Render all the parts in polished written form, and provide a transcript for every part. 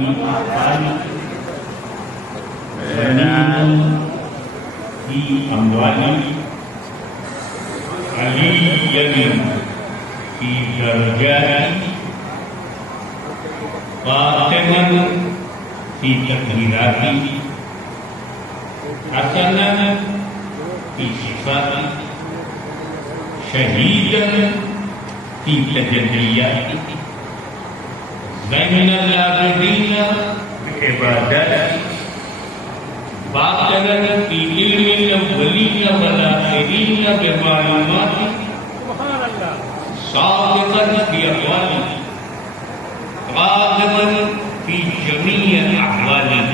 في أحوال غنيمة في أموال عليا في درجات قاتما في تكبيرات حسنا في صفات شهيدا في تجليات زين العابدين بعبادات باطنا في علم الأولين والآخرين بمعلومات صادقا في أقواله قادما في جميع أحواله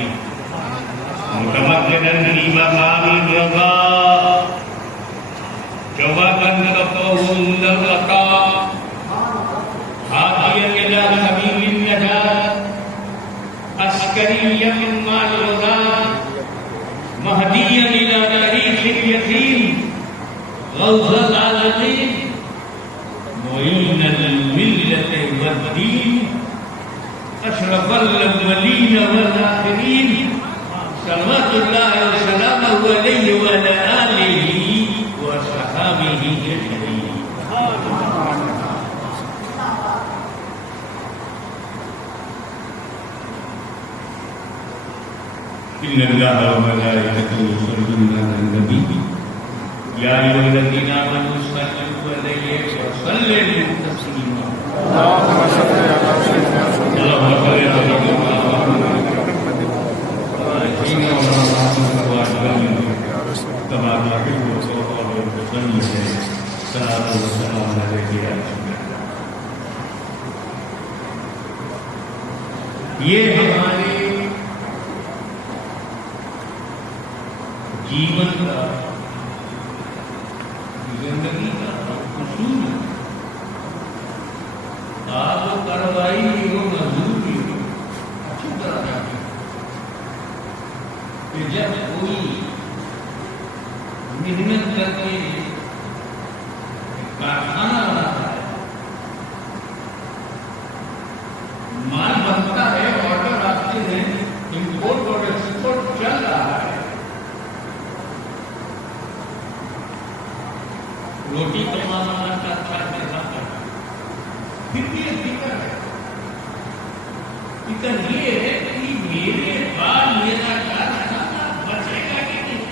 متمكنا في مقام الرضا جوابا كفه الرقاء هاديا إلى سبيل النجاة عسكريا مع الغزاة مهديا إلى طريق اليقين غوث العالمين معين الملة والدين أشرف الأولين والآخرين صلوات الله وسلامه عليه وعلى آله وصحابه أجمعين. إن الله وملائكته يصلون على النبي يا أيها الذين آمنوا صلوا عليه وسلموا تسليما. اللهم صل على سيدنا یہ ہمارے جیون کا زندگی کا اصول ہے. آپ کاروائی بھی ہو مزدور بھی ہو اچھی طرح جانتے کہ جب کوئی محنت کر کے کارخانہ بناتا ہے مال بنتا ہے آرڈر آتے ہیں امپورٹ اور ایکسپورٹ چل رہا ہے روٹی کمانا کا اچھا پیسہ کرنا پھر بھی فکر ہے. فکر یہ ہے کہ میرے بعد میرا کارخانہ بچے گا کہ نہیں,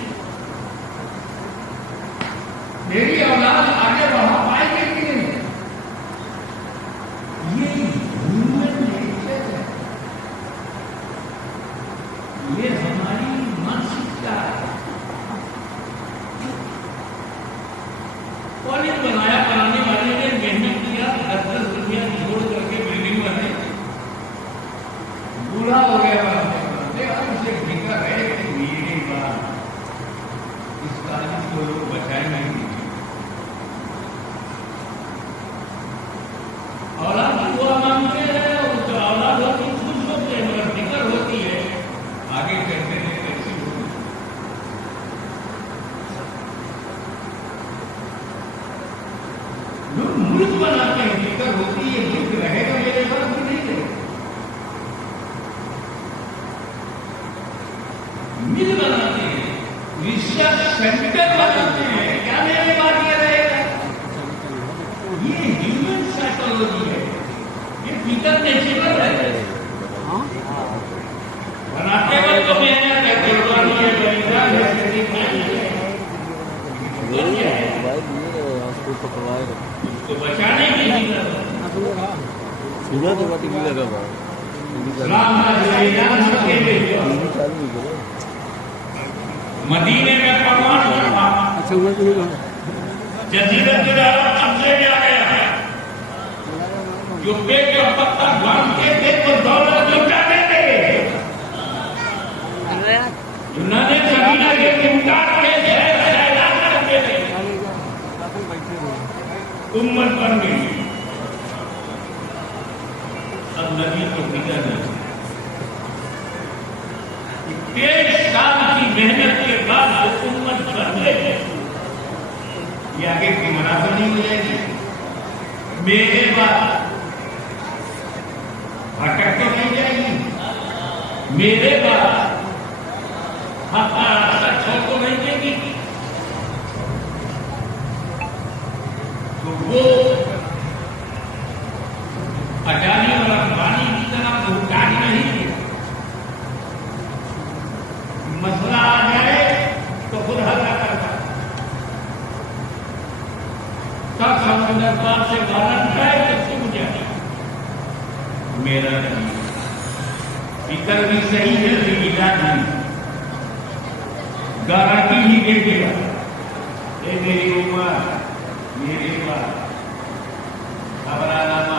میری اولاد آگے بڑھا پائے گی کہ نہیں. یہ ہیومن نیچر ہے, یہ ہماری مانسکتا ہے. کالج بنایا, بنانے والے نے محنت کیا, 10 روپیہ جوڑ کر کے بلڈنگ بنے, بوڑھا ہو گیا بناتے اب اسے فکر ہے کہ میرے بعد اس کالج کو لوگ بچائیں نہیں. اولاد کی دعا مانگتے ہیں اور جو اولاد ہوتی خوش ہوتے ہیں مگر فکر ہوتی ہے آگے چلتے ہیں کیسی ہوگی. لوگ ملک بناتے ہیں, فکر ہوتی ہے ملک رہے گا میرے ساتھ بھی نہیں رہے گا. مل بناتے ہیں, ریسرچ سینٹر بناتے ہیں, کیا میرے بات یہ رہے گا. یہ ہیومن سائیکالوجی ہے, یہ فکر نیچرل ہے. بناتے وقت تو محنت ہے, قربانی ہے, بلیدان ہے, اس کو بچانے کی مدینے میں پروان ہوا, جزیرۃ العرب قبضے میں آ گیا, جو پیٹ اور پتہ باندھتے تھے تو دولت لوٹاتے تھے. انہوں نے زمینہ کے امداد کے اعلان کرتے تھے, امت بن گئی. اب نبی کو فکر نہیں, 23 سال کی محنت کے بعد جو امت بن گئی یہ آگے کی منافع نہیں ہو جائے گی. میرے بعد بھٹک تو نہیں جائے گی. میرے بعد سچ کو نہیں دے گی تو وہ اجانی اور افغانی کی طرح بھٹانی نہیں ہے. مسئلہ آ جائے تو خود حل نہ کرتا. سب سمندر پار سے گارنٹ ہے تو سن جائے میرا نہیں. فکر بھی صحیح ہے لیکن نہیں گارنٹی ہی دے دیا. اے میری عمر میرے پاس خبرانامہ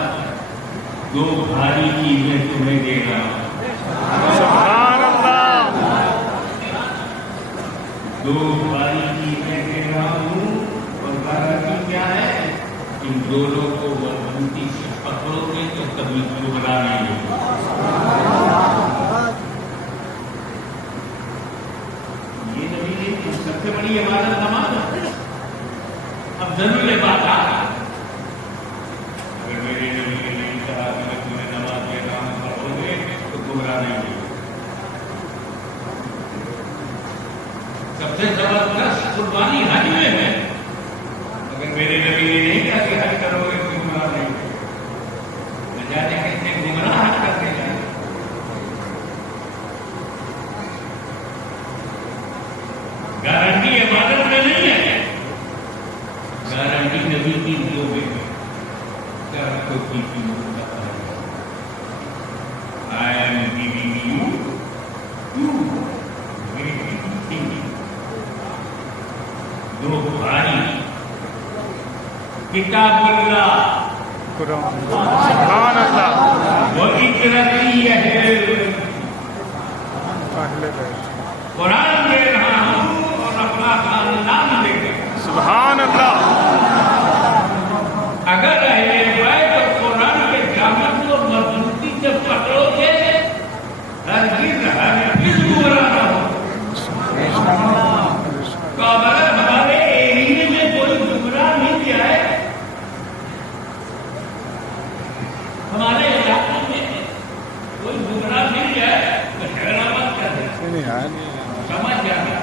2 بھاری چیزیں تمہیں دے رہا ہوں. سبحان اللہ. 2 بھاری چیزیں دے رہا ہوں اور گارنٹی کیا ہے؟ ان دونوں کو مضبوطی سے پکڑو گے تو کبھی گمراہ نہیں ہوگا. یہ نبی نے سب سے بڑی عبادت نماز ہے. اب ضرور یہ بات آ اگر میرے نبی نے نہیں کہا کہ میں تمہیں نماز کے کام پڑھو گے تو گمراہ نہیں ہوگا. سب سے زبردست قربانی حج میں ہے. اگر میرے نبی نے نہیں کہا کہ حج کرو گے تو گمراہ نہیں ہوگا. نہ جانے کتنے گمراہ حج کرتے جائیں. گارنٹی عبادت میں نہیں ہے. گارنٹی نبی کی دو میں I am giving you دو بھاری کتاب اللہ قرآن. سبحان اللہ. وہ اقرتی ہے اہل بیت. قرآن دے رہا ہوں اور اپنا خاندان دے گا. سبحان اللہ. اگر اہل بیت تو قرآن کے دامن کو مضبوطی سے پکڑو گے ہرگز گمراہ نہ ہو. تو اگر ہمارے ایریے میں کوئی گمراہ نہیں جائے ہمارے علاقے میں کوئی گمراہ نہیں جائے تو حیرانت کر دے. سمجھ جانا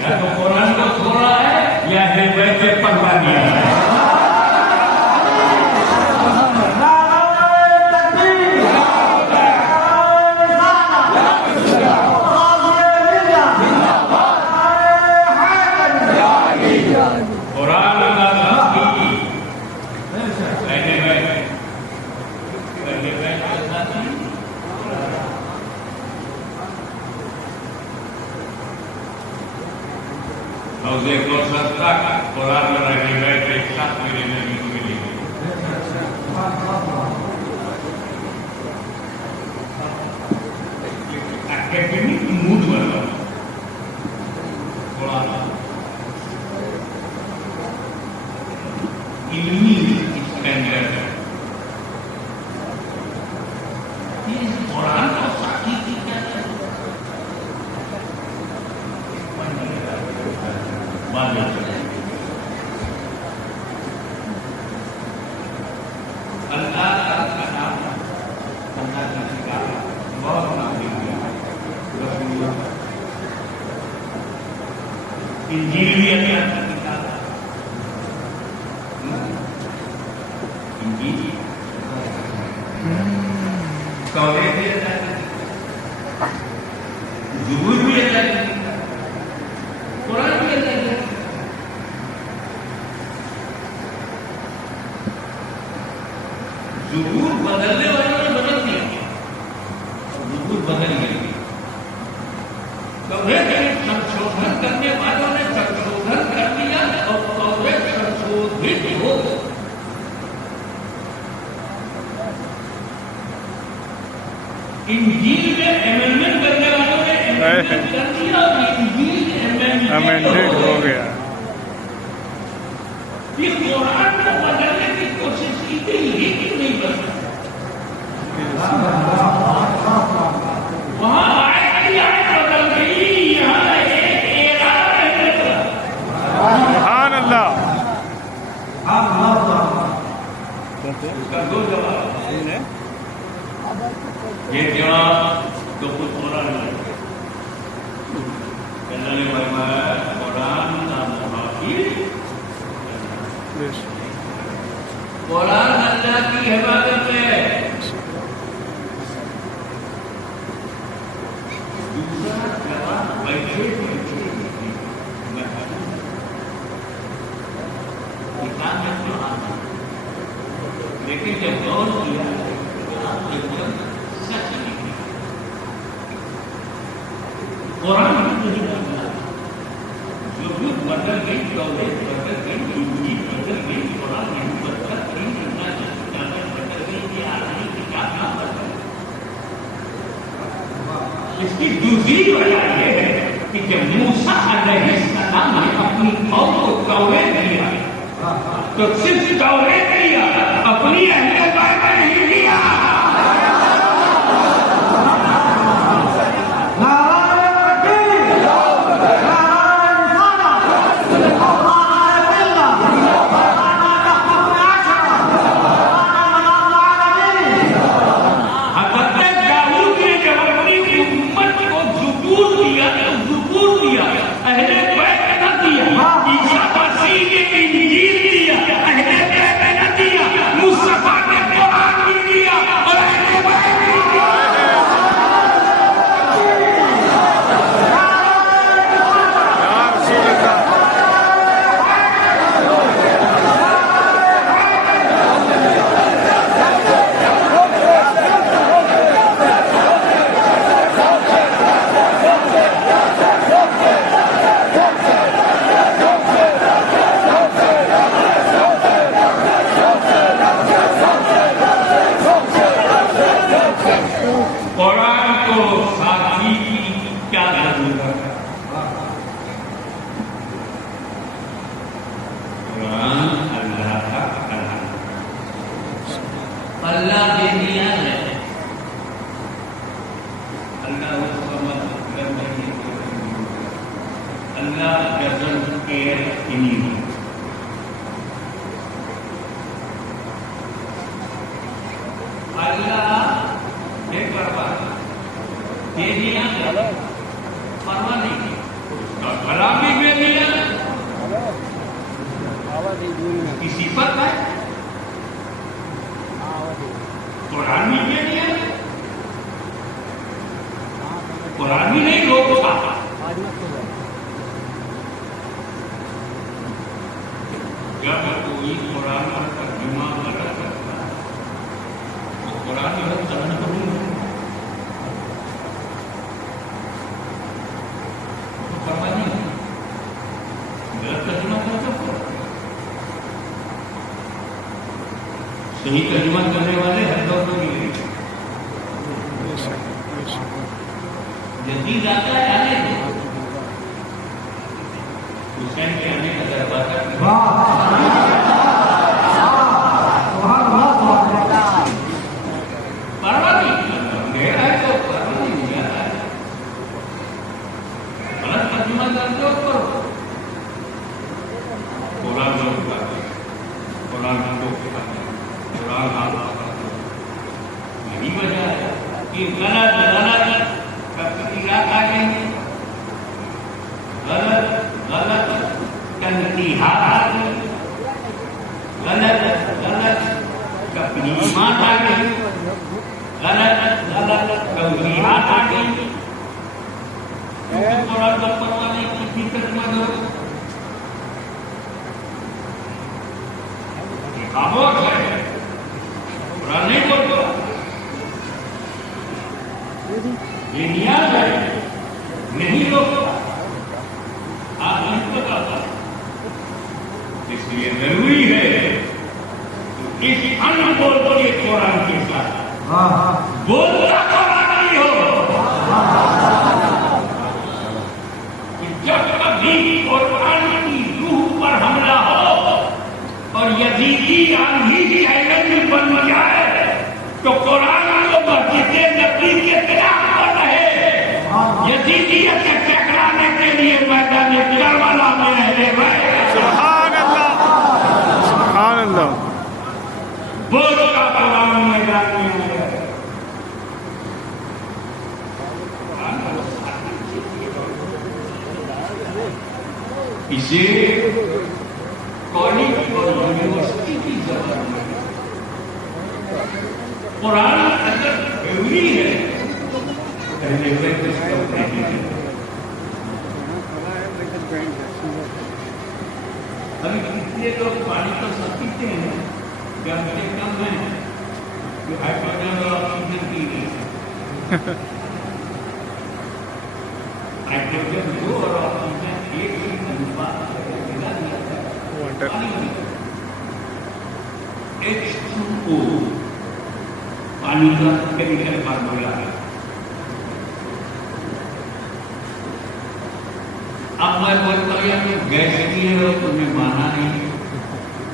یا تو قرآن کو چھوڑا ہے یا اہل بیت سے پکڑا دیا ہے. قرآن میں رہنے گئے ایک ساتھ میرے نبی کو ملے گی. اکیڈمک موڈ بنا قرآن علمی اسٹینڈرڈ ہے. قرآن کو ساتھی کی کیا انجیل بھی اللہ کا کتاب ہے. انجیل توریت بھی اللہ کی کتاب ہے. زبور بھی اللہ کی کتاب ہے. قرآن بھی اللہ کی کتاب ہے. زبور بدلنے والوں نے بدل دیا. زبور بدل گئی. توریت سنشودھن کرنے والوں نے سنشودھن کر دیا اور توریت سنشودھت ہو. انجیل میں امینڈمنٹ کرنے والوں نے امینڈمنٹ کر دیا اور انجیل امینڈڈ ہو گیا. یہ قرآن کو بدلنے کی کوشش کی گئی لیکن نہیں بن سکتا. وہاں آیت کی آیت بدل گئی, یہاں ایک ارادہ نہیں بدلا. سبحان اللہ. اس کا دو جواب. یہ جواب تو کچھ قرآن نہیں. اللہ نے فرمایا قرآن کا محافظ، قرآن اللہ کی حفاظت میں ہے. دوسرا جواب بیٹھے کتاب میں تو آتا، لیکن جب غور کیا سچ نہیں. قرآن نہیں بدلا، جو کچھ بدل گئی دولت بدل گئی، انجیل بدل گئی، قرآن نہیں بدلا. بدل گئی کہ آدمی کتاب نہ بدل. اس کی دوسری وجہ یہ ہے کہ جب موسیٰ علیہ السلام نے اپنی قوم کو توریت دیا تو صرف توریت دیا، اپنی اہل بیت نہیں دیا. صحیح ترجمہ کرنے والے ہر دور میں ملے. جدید آتا ہے آنے حسین کے آنے کا دروازہ پرواہ نہیں گہرا ہے تو پرواہ نہیں جاتا ہے. غلط ترجمہ کرتے ہو کرو. قرآن لوگ پاتے قرآن لوگ پاتے یہی وجہ ہے کہ غلط غلط تفصیلات آ جائیں گے، غلط غلط تنقیحات آ گئی، غلط غلط تقریمات آ گئی، غلط غلط توضیحات آ گئی. قرآن کا پرواہ نہیں کسی ترجمہ کرو. خاموش ہے، قرآن نہیں بولتا. یہ نیاز ہے نہیں ہوتا، آپ نہیں بتاتا. اس لیے ضروری ہے اس ان بول کے قرآن کے ساتھ بولتا قرآن نہیں ہو. جب کبھی قرآن کی روح پر حملہ ہو اور یزیدی آندھی کی ایلن بن جائے تو قرآن کو مسجد نبی کے خلاف کر رہے یزیدیت سے ٹکرانے کے لیے میدان کربلا میں رہے ہوئے. سبحان اللہ سبحان اللہ. بول کا قرآن میدان میں آیا. اسے کالج اور یونیورسٹی کی ضرورت ہے. قرآن اگر ضروری ہے پہلے پریکٹس کرتے ہیں. ابھی کتنے لوگ پانی تو سب پیتے ہیں کیا مجھے کم ہے جو ہائیڈروجن اور آکسیجن پی رہی ہے. ہائیڈروجن دو اور آکسیجن ایک ہی انوپات ملا دیا تھا. H2O پانی کا کیمیکل فارمولا ہے. اب میں بولتا ہوں کہ گیس کی ہے اور تمہیں مانا نہیں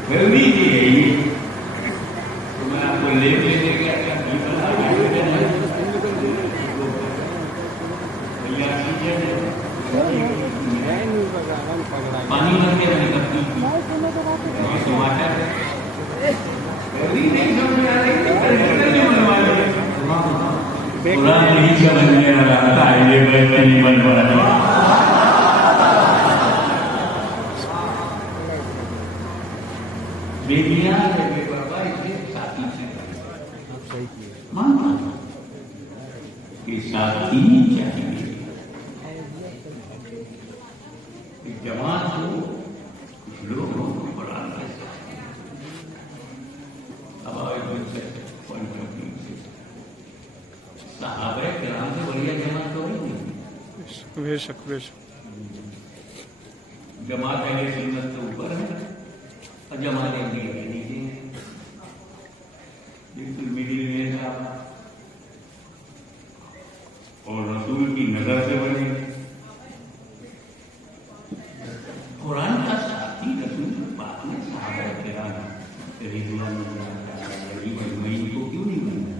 فیوری کی ہے یہ تو میں آپ کو لے گیا کیا پانی بن کے نکلتی ٹماٹر فیوری نہیں سمجھ میں آ رہی قرآن نہیں سمجھ میں آ رہا تھا یہ بہترین بن پڑا تھا. بیبیاں بے بابا اسے ساتھی سے مانا کہ ساتھی چاہیے. جوان ہو کچھ لوگ ہو قرآن کے ساتھ اب صحابہ کرام سے بڑھیا جماعت تو نہیں. بے شک بے شک. جماعت اہل سنت سے اوپر ہے اور جماعت نیچے ہے بالکل مڈل میں صاحب اور رسول کی نظر سے بنے. قرآن کا ساتھی رسول پاک نے صحابہ کرام رضوان اللہ علیہ اجمعین کو کیوں نہیں بننا.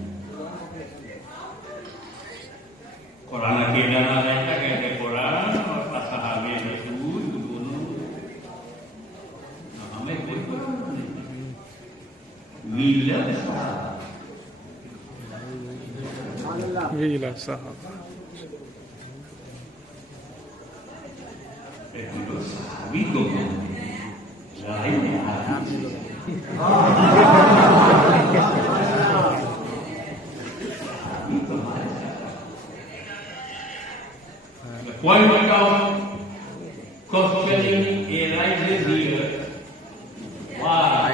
قرآن اکیلا نہ رہتا کہتے قرآن اور اصحاب رسول دونوں ہمیں کوئی قرآن نہیں. We love صحابہ. صحابی کو point of questioning arises here. Why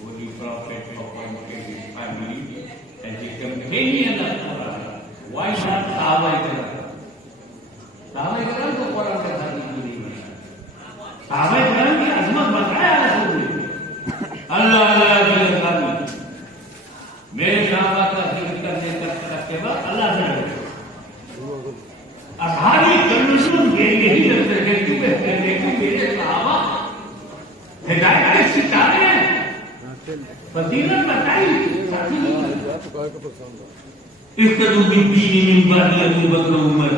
Holy Prophet appointed his family as a companion of Quran? Why not Sahaba Ikram? Sahaba Ikram to Quran ke saath judi hai. Sahaba Ikram ki azmat bataya Rasul ne. Allah Allah ki azmat. Mere Sahaba ka zikr karne ke baad Allah ne. اصحابی کنوشن یہی لگتے ہیں کہ میرے صحابہ ہدایت کے ستارے ہیں. فضیلت بتائی اقتدوا بالدین من بعد ابو بکر و عمر.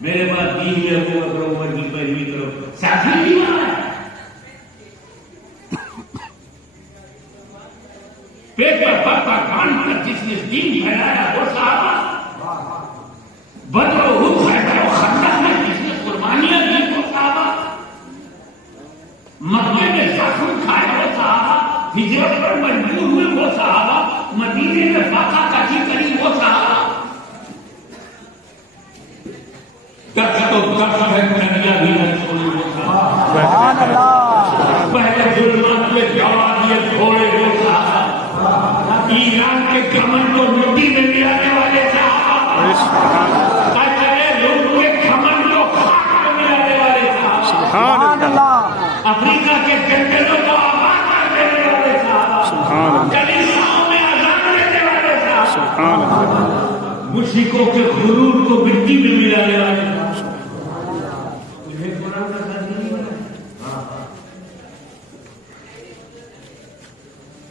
میرے بعد دین میں ابو بکر و عمر کی پیروی کرو. ساتھی نہیں مانا پیٹ پر پکا کان پر جس نے دین پھیلایا وہ صحابہ. بدر و احد خیبر و خندق میں جس نے قربانیاں دی وہ صحابہ. مکے میں زخم کھائے وہ صحابہ. ہجرت پر مجبور ہوئے وہ صحابہ. مدینے میں فاقہ کشی کری وہ صحابہ. کچھ تو کچھ ہے کنیا بھی نہ چھوڑی وہ صحابہ. پہلے ظلمات میں جواب دیے گھوڑے وہ صحابہ. ایران کے کمن کو مٹی میں ملانے والے صحابہ. افریقہ کے جنگلوں کو آباد کر دینے والے صحابہ. کلیساؤں میں اذان دینے والے صحابہ. مشرکوں کے غرور کو مٹی میں ملانے والے قرآن کا ساتھ نہیں بنا.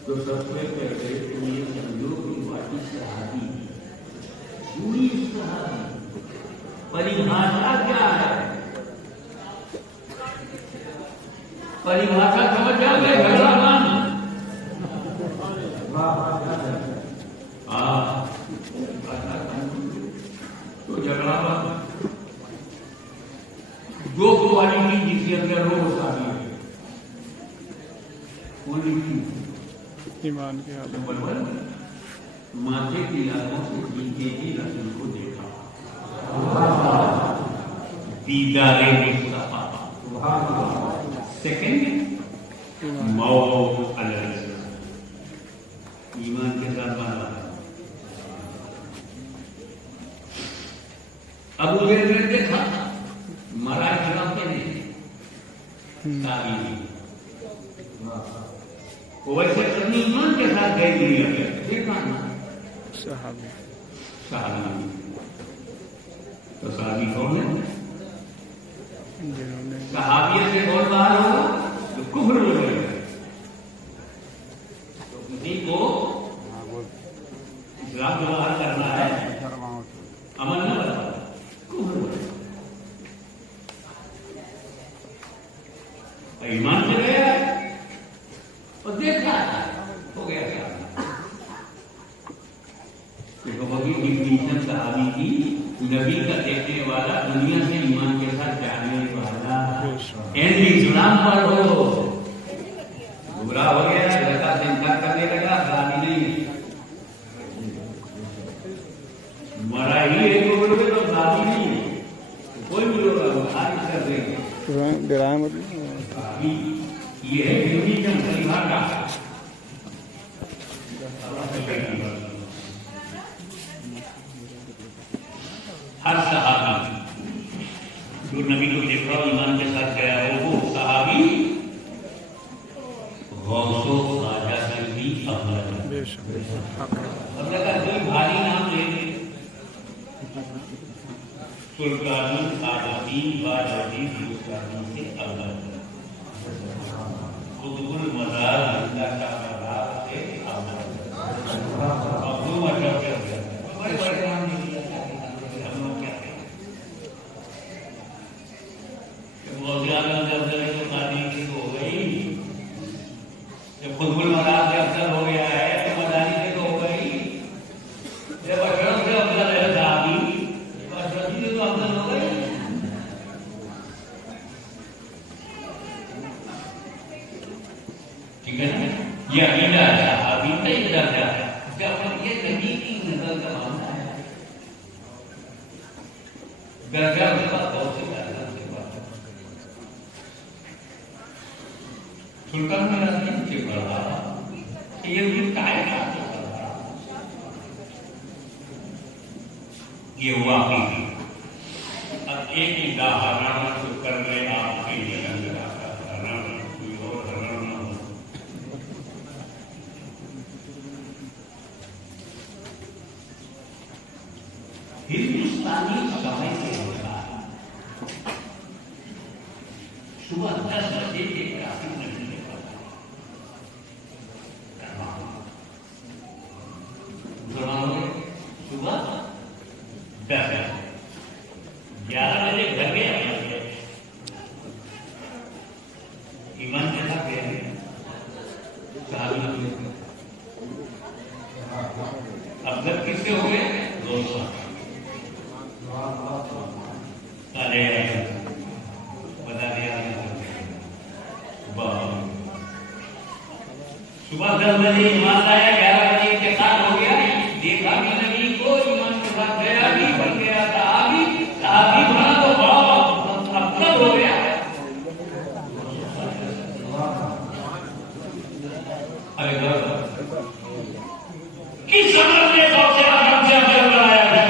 تو سب سے پہلے تم یہ سمجھو کہ واقعی صحابی پوری صحابی پریبھاشا کیا ہے. پریبھاشا سمجھ جاؤ گے جھگڑا بند. تو جھگڑا بند جو کوالٹی کے اندر ہو وہ صحابی ہے. ایمان کی حالت. نمبر 1 ماتھے کی لاتوں سے جیتے ہی رسول کو دیکھا. دیدار مصطفیٰ. سیکنڈ موت علی السلام. ایمان کے ساتھ باندھا. ابو ذر نے دیکھا مرا جناب نے تعبیر ویسے اپنی ایمان کے ساتھ گئے دنیا دیکھا نا صحابی. صحابی. تو صحابی کون ہے؟ جنہوں نے صحابیت سے کون باہر ہوگا جو کفر ہو جائے گا. تو کسی کو اسلام کو باہر کرنا ہے عمل نہ بتا کفر ہو جائے. ایمان سے گیا اور دیکھا ہو گیا کیا. دیکھو وہی ڈیفینیشن صحابی کی نبی کا دیکھنے والا دنیا سے ایمان کے ساتھ جانے والا. اینڈ اسلام پر ہو گمراہ ہو گیا زکات سے انکار کرنے لگا صحابی نہیں. مرا ہی ایک عمر میں تو صحابی نہیں کوئی بھی لوگ آج کر دیں گے. ڈرائے مطلب یہ ہے ڈیفینیشن کلمہ کا. ہر صحابی جو نبی کو دیکھا ایمان کے ساتھ گیا ہو وہ صحابی غوث و خواجہ سے بھی افضل. بے شک. اب اگر کوئی بھاری نام لے لے سلطان العالمین باجی سلطان سے افضل. قطب المزار اللہ کا مزار سے افضل. ابو مطلب کیا بڑے بڑے نام نہیں لیا ہم لوگ کیا کہیں بہت زیادہ افضل تو قادری کی ہو گئی. جب قطب المزار سے افضل ہو گیا ہے تو مداری سے تو ہو گئی. جب اشرف سے افضل ہے صحابی تو اشرفی سے تو افضل ہو گئی. ٹھیک ہے نا. یہ عقیدہ صحابی کا ہی درجہ ہے. جب یہ نبی کی نظر کا معاملہ ہے درجہ اس کا بہت سے درجہ سے بات ہے. سلطان میرا دن سے پڑھا یہ بھی کائنات سے پڑھا. یہ واقعی اب ایک ہی دہانا سے کر لے آپ کے لیے اندر آتا دھرم کوئی اور دھرم نہ ہو. ہندوستانی سمے سے ہوتا ہے صبح 10 بجے کے ٹریفک نہیں نکلتا. صبح 10 بجے 11 بجے گھر میں آ گئے. ایمان کے ساتھ گئے افضل کس سے ہو گئے 200. بتا دیا صبح 10 بجے ایمان آیا 11 بجے انتقال ہو گیا. دیکھا بھی نبی کو ایمان کے ساتھ گیا بھی بن گیا صحابی. صحابی بنا تو بہت افضل ہو گیا. ارے کس سمجھ نے سب سے آگے سے افضل بنایا ہے.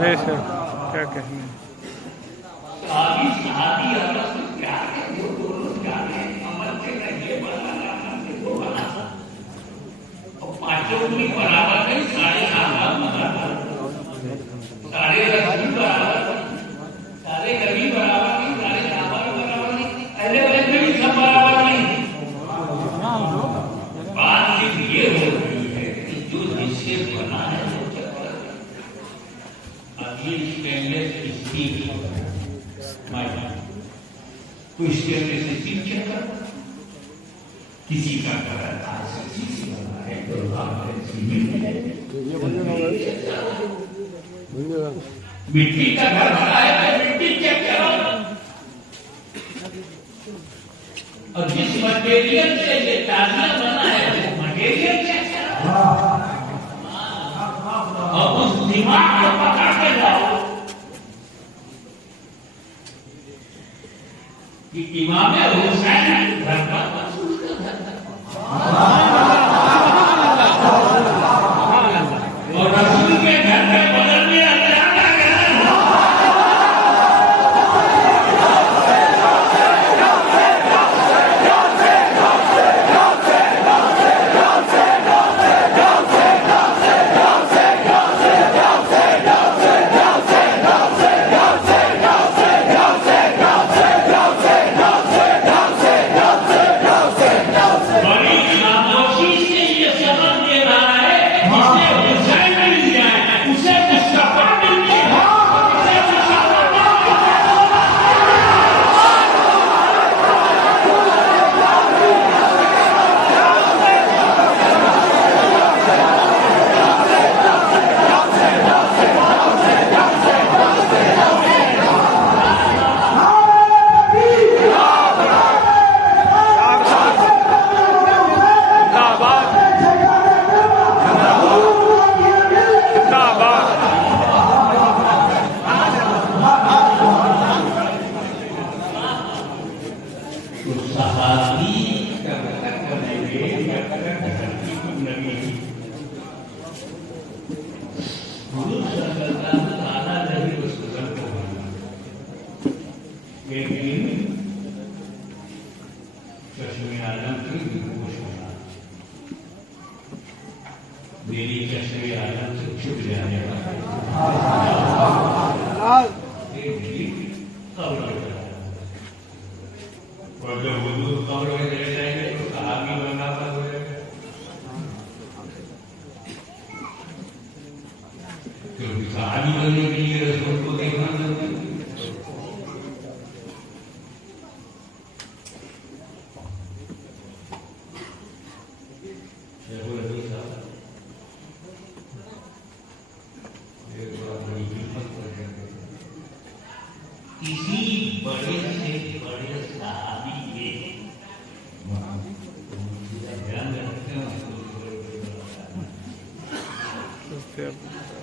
بے شک کیا کہنے کسی کا مٹی کا گھر بنا ہے مٹی چیک کرو اور جس مٹیریل سے یہ تازیہ بنا ہے وہ مٹیریل چیک کرو اور اس دماغ کو پکڑ کے جاؤ کہ امام حسین گھر پر محسوس کرتا اور رسول کے گھر میں بدل میں میری چشمے عالم سے چھپ جانے والا اور جب حضور قبر میں چلے جائیں گے تو صحابی بننا بند ہو جائے گا کیونکہ صحابی بننے کے لیے رسول کو دیکھنا ضروری ہے کسی بڑے سے بڑے صحابی کے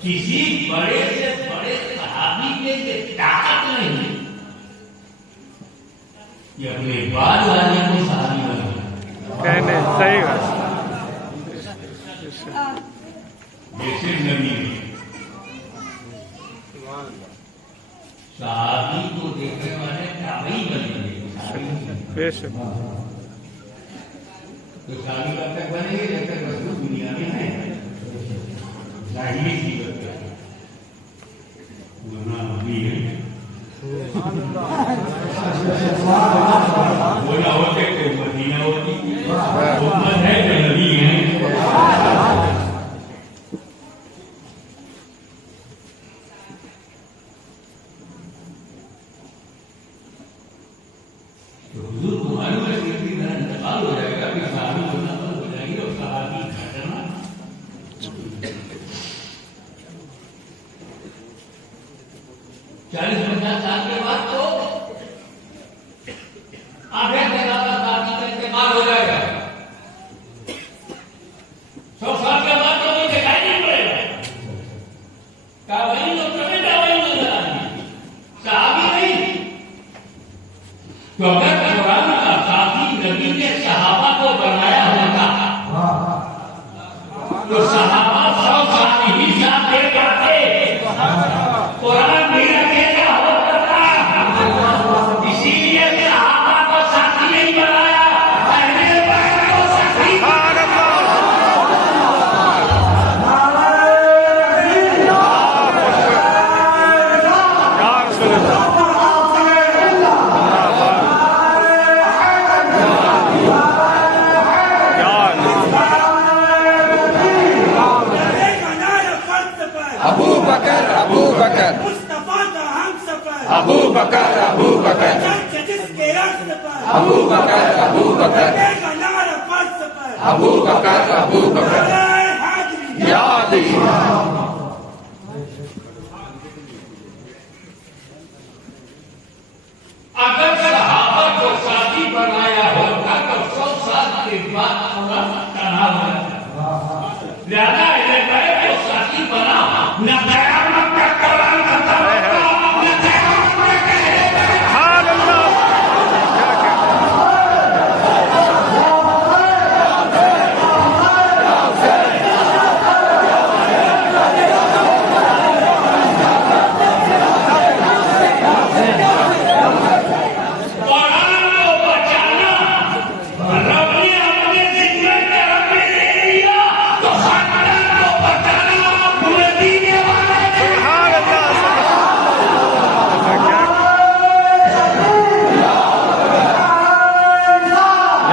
کسی بڑے سے بڑے صحابی کے طاقت نہیں یہ اپنے بعد والے کو صحابی بنا کہنے صحیح بات جیسے نبی صحابی کو دیکھنے والے تابعی بنے گے بے شک تو صحابی کب تک بنے گے جب تک رسول دنیا میں ہے ظاہری سی بات ہے ورنہ نبی ہے وہ نہ ہوتے تو مدینہ ہوتی امت ہے تو نبی ہے حضور کو معلوم ہے کہ میرا انتقال ہو جائے گا کہ صحابی بننا بند ہو جائے گی اور صحابی گھٹنا 40-50 سال کے بعد تو آدھے جگہ پر صحابی کا انتقال ہو جائے گا 100 سال کے بعد تو کوئی دکھائی نہیں پڑے گا کیا وہی لوگ کبھی نہ وہی نظر آئیں گے صحابی نہیں تو اگر قرآن کا ساتھی نبی نے صحابہ کو بنایا ہوتا تو صحابہ 100 سال ہی ساتھ دے جاتے بکر مصطفیٰ کا ہم سفر ابو بکر ابو بکر چرچ جس کے رقص پر ابو بکر ابو بکر لگے گا نعرہ فرض پر ابو بکر ابو بکر نعرہ حاضری یا علی اگر صحابہ کو ساتھی بنایا ہوتا تو 100 سال کے بعد قرآن تنہا ہو جاتا لہذا یہ کہے کہ ساتھی بنا نہ قیامت کا قرآن ختم ہوگا نہ قیامت میں کہے گا سبحان اللہ کیا کہتے ہیں قرآن کو بچانا رب نے اپنے ذمہ میں رکھ لیا تو خاندان کو بچانا پورے دینے والے نے سبحان اللہ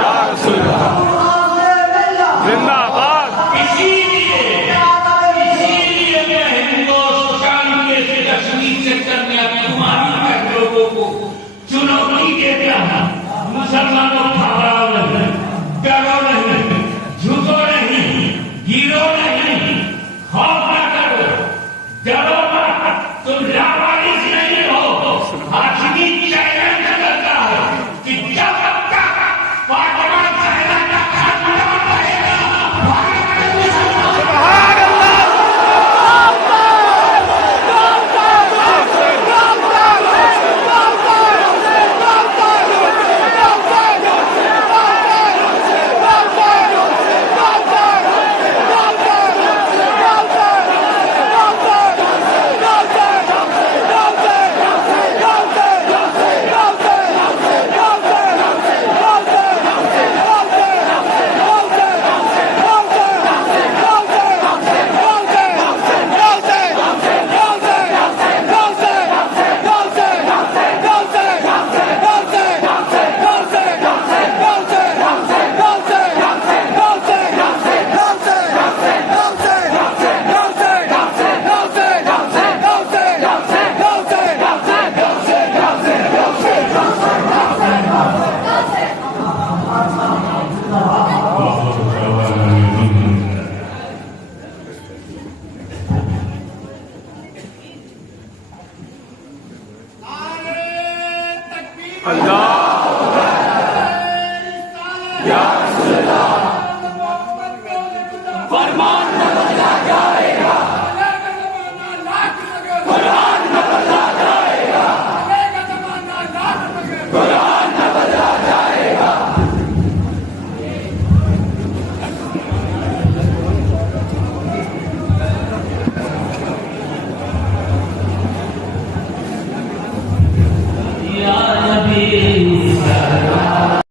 یا رسول اللہ زندہ باد اسی لیے میں ہندوستان کے کشمیر سیکٹر میں تمہاری کے لوگوں کو چنوتی دیتا ہوں مسلمانوں گھبراؤ نہیں ڈرو نہیں جھکو نہیں گرو نہیں خوف نہ کرو ڈرو مت تم لاوارث نہیں ہو حاکمی چیلنج کرتا ہے کہ جب تک فاطمہ زہرا کا خاتمہ رہے گا سبحان اللہ یا نبی